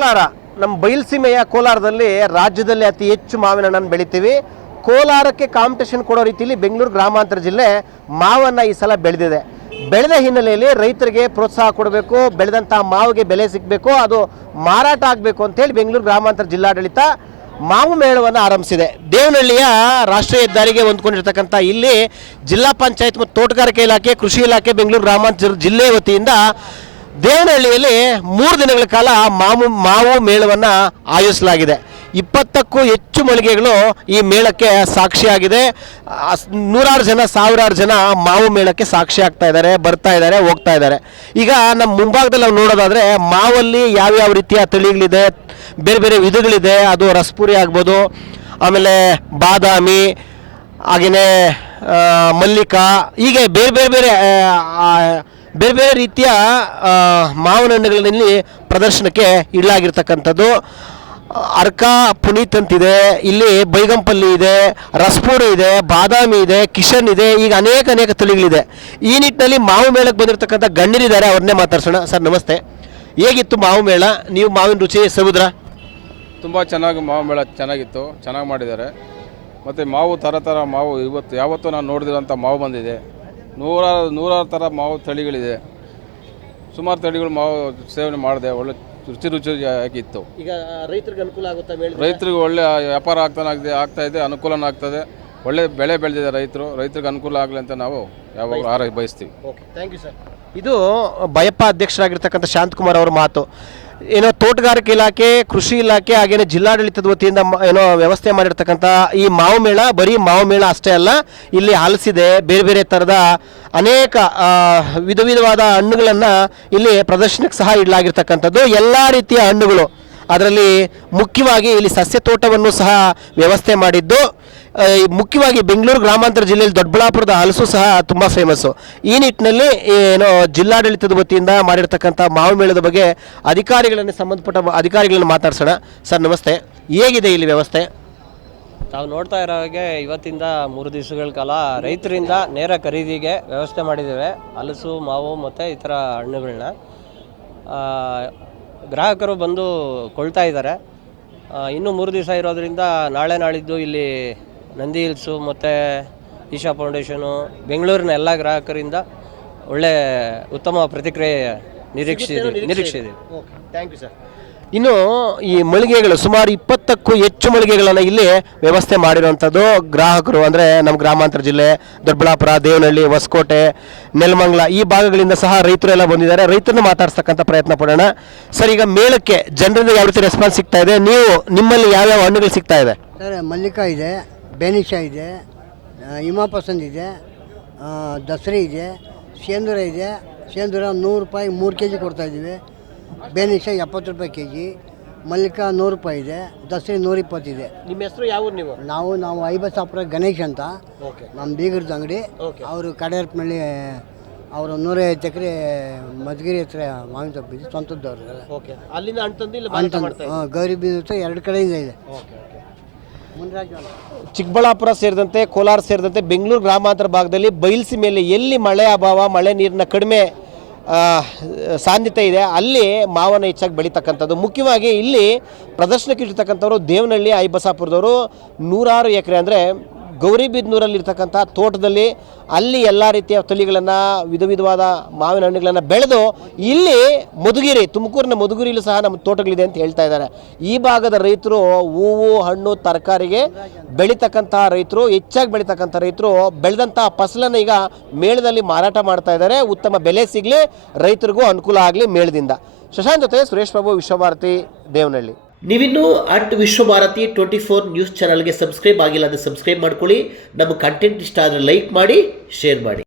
ಕೋಲಾರ ನಮ್ಮ ಬಯಲ್ಸೀಮೆಯ ಕೋಲಾರದಲ್ಲಿ ರಾಜ್ಯದಲ್ಲಿ ಅತಿ ಹೆಚ್ಚು ಮಾವಿನ ಹಣ್ಣನ್ನು ಬೆಳಿತೀವಿ. ಕೋಲಾರಕ್ಕೆ ಕಾಂಪಿಟೇಷನ್ ಕೊಡೋ ರೀತಿಯಲ್ಲಿ ಬೆಂಗಳೂರು ಗ್ರಾಮಾಂತರ ಜಿಲ್ಲೆ ಮಾವನ್ನು ಈ ಸಲ ಬೆಳೆದಿದೆ. ಬೆಳೆದ ಹಿನ್ನೆಲೆಯಲ್ಲಿ ರೈತರಿಗೆ ಪ್ರೋತ್ಸಾಹ ಕೊಡಬೇಕು, ಬೆಳೆದಂಥ ಮಾವಿಗೆ ಬೆಲೆ ಸಿಗಬೇಕು, ಅದು ಮಾರಾಟ ಆಗಬೇಕು ಅಂತೇಳಿ ಬೆಂಗಳೂರು ಗ್ರಾಮಾಂತರ ಜಿಲ್ಲಾಡಳಿತ ಮಾವು ಮೇಳವನ್ನು ಆರಂಭಿಸಿದೆ. ದೇವನಹಳ್ಳಿಯ ರಾಷ್ಟ್ರೀಯ ಹೆದ್ದಾರಿಗೆ ಹೊಂದ್ಕೊಂಡಿರ್ತಕ್ಕಂಥ ಇಲ್ಲಿ ಜಿಲ್ಲಾ ಪಂಚಾಯತ್ ಮತ್ತು ತೋಟಗಾರಿಕೆ ಇಲಾಖೆ, ಕೃಷಿ ಇಲಾಖೆ ಬೆಂಗಳೂರು ಗ್ರಾಮಾಂತರ ಜಿಲ್ಲೆ ವತಿಯಿಂದ ದೇವನಹಳ್ಳಿಯಲ್ಲಿ ಮೂರು ದಿನಗಳ ಕಾಲ ಮಾವು ಮಾವು ಮೇಳವನ್ನು ಆಯೋಜಿಸಲಾಗಿದೆ. ಇಪ್ಪತ್ತಕ್ಕೂ ಹೆಚ್ಚು ಮಳಿಗೆಗಳು ಈ ಮೇಳಕ್ಕೆ ಸಾಕ್ಷಿಯಾಗಿದೆ. ನೂರಾರು ಜನ, ಸಾವಿರಾರು ಜನ ಮಾವು ಮೇಳಕ್ಕೆ ಸಾಕ್ಷಿ ಆಗ್ತಾ ಇದ್ದಾರೆ, ಬರ್ತಾ ಇದ್ದಾರೆ, ಹೋಗ್ತಾ ಇದ್ದಾರೆ. ಈಗ ನಮ್ಮ ಮುಂಭಾಗದಲ್ಲಿ ನಾವು ನೋಡೋದಾದ್ರೆ ಮಾವಲ್ಲಿ ಯಾವ್ಯಾವ ರೀತಿಯ ತಳಿಗಳಿದೆ, ಬೇರೆ ಬೇರೆ ವಿಧಗಳಿದೆ, ಅದು ರಸಪುರಿ ಆಗ್ಬೋದು, ಆಮೇಲೆ ಬಾದಾಮಿ ಹಾಗೆಯೇ ಮಲ್ಲಿಕಾ, ಹೀಗೆ ಬೇರೆ ಬೇರೆ ಬೇರೆ ಬೇರೆ ಬೇರೆ ರೀತಿಯ ಮಾವಿನ ಹಣ್ಣುಗಳಲ್ಲಿ ಪ್ರದರ್ಶನಕ್ಕೆ ಇಡಲಾಗಿರ್ತಕ್ಕಂಥದ್ದು. ಅರ್ಕ, ಪುನೀತ್ ಅಂತಿದೆ. ಇಲ್ಲಿ ಬೈಗಂಪಲ್ಲಿ ಇದೆ, ರಸ್ಪೂರಿ ಇದೆ, ಬಾದಾಮಿ ಇದೆ, ಕಿಶನ್ ಇದೆ, ಈಗ ಅನೇಕ ಅನೇಕ ತಳಿಗಳಿದೆ. ಈ ನಿಟ್ಟಿನಲ್ಲಿ ಮಾವು ಮೇಳಕ್ಕೆ ಬಂದಿರತಕ್ಕಂಥ ಗಣ್ಯರಿದ್ದಾರೆ, ಅವ್ರನ್ನೇ ಮಾತಾಡ್ಸೋಣ. ಸರ್, ನಮಸ್ತೆ. ಹೇಗಿತ್ತು ಮಾವು ಮೇಳ? ನೀವು ಮಾವಿನ ರುಚಿ ಸೌದ್ರ ತುಂಬ ಚೆನ್ನಾಗಿ ಮಾವು ಮೇಳ ಚೆನ್ನಾಗಿತ್ತು, ಚೆನ್ನಾಗಿ ಮಾಡಿದ್ದಾರೆ. ಮತ್ತು ಮಾವು ಥರ ಥರ ಮಾವು ಇವತ್ತು, ಯಾವತ್ತೂ ನಾನು ನೋಡಿದಿರೋಂಥ ಮಾವು ಬಂದಿದೆ. ನೂರಾರು ನೂರಾರು ಥರ ಮಾವು ತಳಿಗಳಿದೆ. ಸುಮಾರು ತಳಿಗಳು ಮಾವು ಸೇವನೆ ಮಾಡಿದೆ ಒಳ್ಳೆ ರುಚಿ ರುಚಿಯಾಗಿತ್ತು ಈಗ ರೈತರಿಗೆ ಅನುಕೂಲ ಆಗುತ್ತಾ ರೈತರಿಗೆ ಒಳ್ಳೆ ವ್ಯಾಪಾರ ಆಗ್ತಾನಾಗಿದೆ ಆಗ್ತಾ ಇದೆ ಅನುಕೂಲನೂ ಆಗ್ತದೆ. ಒಳ್ಳೆ ಬೆಳೆ ಬೆಳೆದಿದೆ ರೈತರು ರೈತರಿಗೆ ಅನುಕೂಲ ಆಗಲಿ ಅಂತ ನಾವು ಯಾವಾಗ ಆರೋಗ್ಯ ಬಯಸ್ತೀವಿ. Okay thank you sir. ಇದು ಬಯಪ್ಪ ಅಧ್ಯಕ್ಷರಾಗಿರ್ತಕ್ಕಂಥ ಶಾಂತಕುಮಾರ್ ಅವರ ಮಾತು. ಏನೋ ತೋಟಗಾರಿಕೆ ಇಲಾಖೆ, ಕೃಷಿ ಇಲಾಖೆ, ಹಾಗೇನೆ ಜಿಲ್ಲಾಡಳಿತದ ವತಿಯಿಂದ ಏನೋ ವ್ಯವಸ್ಥೆ ಮಾಡಿರ್ತಕ್ಕಂಥ ಈ ಮಾವು ಮೇಳ, ಬರೀ ಮಾವು ಮೇಳ ಅಷ್ಟೇ ಅಲ್ಲ, ಇಲ್ಲಿ ಹಲಸಿದೆ ಬೇರೆ ಬೇರೆ ಥರದ ಅನೇಕ ವಿಧ ವಿಧವಾದ ಹಣ್ಣುಗಳನ್ನು ಇಲ್ಲಿ ಪ್ರದರ್ಶನಕ್ಕೆ ಸಹ ಇಡಲಾಗಿರ್ತಕ್ಕಂಥದ್ದು. ಎಲ್ಲ ರೀತಿಯ ಹಣ್ಣುಗಳು. ಅದರಲ್ಲಿ ಮುಖ್ಯವಾಗಿ ಇಲ್ಲಿ ಸಸ್ಯ ತೋಟವನ್ನು ಸಹ ವ್ಯವಸ್ಥೆ ಮಾಡಿದ್ದು ಮುಖ್ಯವಾಗಿ ಬೆಂಗಳೂರು ಗ್ರಾಮಾಂತರ ಜಿಲ್ಲೆಯಲ್ಲಿ ದೊಡ್ಡಬಳ್ಳಾಪುರದ ಹಲಸು ಸಹ ತುಂಬ ಫೇಮಸ್ಸು ಈ ನಿಟ್ಟಿನಲ್ಲಿ ಏನು ಜಿಲ್ಲಾಡಳಿತದ ವತಿಯಿಂದ ಮಾಡಿರ್ತಕ್ಕಂಥ ಮಾವು ಮೇಳದ ಬಗ್ಗೆ ಅಧಿಕಾರಿಗಳನ್ನು ಸಂಬಂಧಪಟ್ಟ ಅಧಿಕಾರಿಗಳನ್ನು ಮಾತಾಡ್ಸೋಣ. ಸರ್, ನಮಸ್ತೆ. ಹೇಗಿದೆ ಇಲ್ಲಿ ವ್ಯವಸ್ಥೆ? ತಾವು ನೋಡ್ತಾ ಇರೋ ಹಾಗೆ ಇವತ್ತಿಂದ ಮೂರು ದಿವಸಗಳ ಕಾಲ ರೈತರಿಂದ ನೇರ ಖರೀದಿಗೆ ವ್ಯವಸ್ಥೆ ಮಾಡಿದ್ದೇವೆ. ಹಲಸು, ಮಾವು ಮತ್ತು ಇತರ ಹಣ್ಣುಗಳನ್ನ. ಗ್ರಾಹಕರು ಬಂದು ಕೊಳ್ತಾ ಇದ್ದಾರೆ. ಇನ್ನೂ ಮೂರು ದಿವಸ ಇರೋದರಿಂದ ನಾಳೆ ನಾಳಿದ್ದು ಇಲ್ಲಿ ನಂದಿ ಹಿಲ್ಸು ಮತ್ತು ಈಶಾ ಫೌಂಡೇಶನು ಬೆಂಗಳೂರಿನ ಎಲ್ಲ ಗ್ರಾಹಕರಿಂದ ಒಳ್ಳೆ ಉತ್ತಮ ಪ್ರತಿಕ್ರಿಯೆ ನಿರೀಕ್ಷಿಸಿದೆ ನಿರೀಕ್ಷಿಸಿದ್ದೀವಿ. ಓಕೆ ಥ್ಯಾಂಕ್ ಯು ಸರ್ ಇನ್ನು ಈ ಮಳಿಗೆಗಳು ಸುಮಾರು ಇಪ್ಪತ್ತಕ್ಕೂ ಹೆಚ್ಚು ಮಳಿಗೆಗಳನ್ನು ಇಲ್ಲಿ ವ್ಯವಸ್ಥೆ ಮಾಡಿರುವಂಥದ್ದು ಗ್ರಾಹಕರು, ಅಂದರೆ ನಮ್ಮ ಗ್ರಾಮಾಂತರ ಜಿಲ್ಲೆ, ದೊಡ್ಡಬಳ್ಳಾಪುರ, ದೇವನಹಳ್ಳಿ, ಹೊಸಕೋಟೆ, ನೆಲಮಂಗ್ಲ ಈ ಭಾಗಗಳಿಂದ ಸಹ ರೈತರು ಎಲ್ಲ ಬಂದಿದ್ದಾರೆ. ರೈತರನ್ನು ಮಾತಾಡಿಸ್ತಕ್ಕಂಥ ಪ್ರಯತ್ನ ಪಡೋಣ. ಸರ್, ಈಗ ಮೇಳಕ್ಕೆ ಜನರಿಂದ ಯಾವ ರೀತಿ ರೆಸ್ಪಾನ್ಸ್ ಸಿಗ್ತಾ ಇದೆ? ನೀವು, ನಿಮ್ಮಲ್ಲಿ ಯಾವ್ಯಾವ ಹಣ್ಣುಗಳು ಸಿಗ್ತಾ ಇದೆ? ಸರ್, ಮಲ್ಲಿಕಾ ಇದೆ ಬೇನಿಷಾ ಇದೆ ಹಿಮಾಪಸಂದ್ ಪಸಂದ್ ಇದೆ ದಸರಿ ಇದೆ ಸೇಂದೂರ ಇದೆ. ಸೇಂದೂರ ನೂರು ರೂಪಾಯಿ ಮೂರು ಕೆ ಜಿ ಕೊಡ್ತಾಯಿದ್ದೀವಿ ಬೇನಿಷಾ ಎಪ್ಪತ್ತು ರೂಪಾಯಿ ಕೆ ಜಿ ಮಲ್ಲಿಕ ನೂರು ರೂಪಾಯಿ ಇದೆ ದಸರಿ ನೂರಿಪ್ಪತ್ತಿದೆ ನಿಮ್ಮ ಹೆಸರು ಯಾವ ನೀವು? ನಾವು ನಾವು ಐಬಸಾಪುರ ಗಣೇಶ್ ಅಂತ. ಓಕೆ. ನಮ್ಮ ಬೀಗರದ ಅಂಗಡಿ. ಓಕೆ. ಅವರು ಕಡೇರ್ಪನಳ್ಳಿ ಅವರು ನೂರೈವತ್ತು ಎಕರೆ ಮಧುಗಿರಿ ಹತ್ರ ಮಾವಿನ ತಪ್ಪಿದೆ ಸ್ವಂತದ್ದವ್ರು ಓಕೆ. ಅಲ್ಲಿಂದ ಇಲ್ಲಿ ಹತ್ರ ಎರಡು ಕಡೆಯಿಂದ ಇದೆ. ಮುನ್ರಾಜ್ ಅಂತ. ಚಿಕ್ಕಬಳ್ಳಾಪುರ ಸೇರಿದಂತೆ ಕೋಲಾರ ಸೇರಿದಂತೆ ಬೆಂಗಳೂರು ಗ್ರಾಮಾಂತರ ಭಾಗದಲ್ಲಿ ಬಯಲ್ಸಿ ಮೇಲೆ ಎಲ್ಲಿ ಮಳೆ ಅಭಾವ ಮಳೆ ನೀರಿನ ಕಡಿಮೆ ಸಾಧ್ಯತೆ ಇದೆ. ಅಲ್ಲಿ ಮಾವನ್ನು ಹೆಚ್ಚಾಗಿ ಬೆಳೀತಕ್ಕಂಥದ್ದು. ಮುಖ್ಯವಾಗಿ ಇಲ್ಲಿ ಪ್ರದರ್ಶನಕ್ಕೆ ಇಟ್ಟಿರ್ತಕ್ಕಂಥವರು ದೇವನಹಳ್ಳಿ, ಐಬಸಾಪುರದವರು ನೂರಾರು ಎಕರೆ ಅಂದರೆ ಗೌರಿಬಿದನೂರಲ್ಲಿರ್ತಕ್ಕಂಥ ತೋಟದಲ್ಲಿ ಅಲ್ಲಿ ಎಲ್ಲ ರೀತಿಯ ತಳಿಗಳನ್ನು, ವಿಧ ವಿಧವಾದ ಮಾವಿನ ಹಣ್ಣುಗಳನ್ನು ಬೆಳೆದು ಇಲ್ಲಿ ಮಧುಗಿರಿ, ತುಮಕೂರಿನ ಮಧುಗಿರಿಯಲ್ಲೂ ಸಹ ನಮ್ಮ ತೋಟಗಳಿದೆ ಅಂತ ಹೇಳ್ತಾ ಇದ್ದಾರೆ. ಈ ಭಾಗದ ರೈತರು ಹೂವು, ಹಣ್ಣು, ತರಕಾರಿಗೆ ಬೆಳೀತಕ್ಕಂಥ ರೈತರು, ಹೆಚ್ಚಾಗಿ ಬೆಳೀತಕ್ಕಂಥ ರೈತರು ಬೆಳೆದಂಥ ಫಸಲನ್ನು ಈಗ ಮೇಳದಲ್ಲಿ ಮಾರಾಟ ಮಾಡ್ತಾ ಇದ್ದಾರೆ. ಉತ್ತಮ ಬೆಲೆ ಸಿಗಲಿ, ರೈತರಿಗೂ ಅನುಕೂಲ ಆಗಲಿ ಮೇಳದಿಂದ. ಶಶಾಂತ್ ಜೊತೆ ಸುರೇಶ್ ಪ್ರಭು, ವಿಶ್ವಭಾರತಿ, ದೇವನಹಳ್ಳಿ. ನೀವಿನ್ನೂ at Vishwabharati twenty four news ಚಾನಲ್ಗೆ ಸಬ್ಸ್ಕ್ರೈಬ್ ಆಗಿಲ್ಲ ಅಂದರೆ ಸಬ್ಸ್ಕ್ರೈಬ್ ಮಾಡ್ಕೊಳ್ಳಿ. ನಮ್ಮ ಕಂಟೆಂಟ್ ಇಷ್ಟ ಆದರೆ ಲೈಕ್ ಮಾಡಿ ಶೇರ್ ಮಾಡಿ.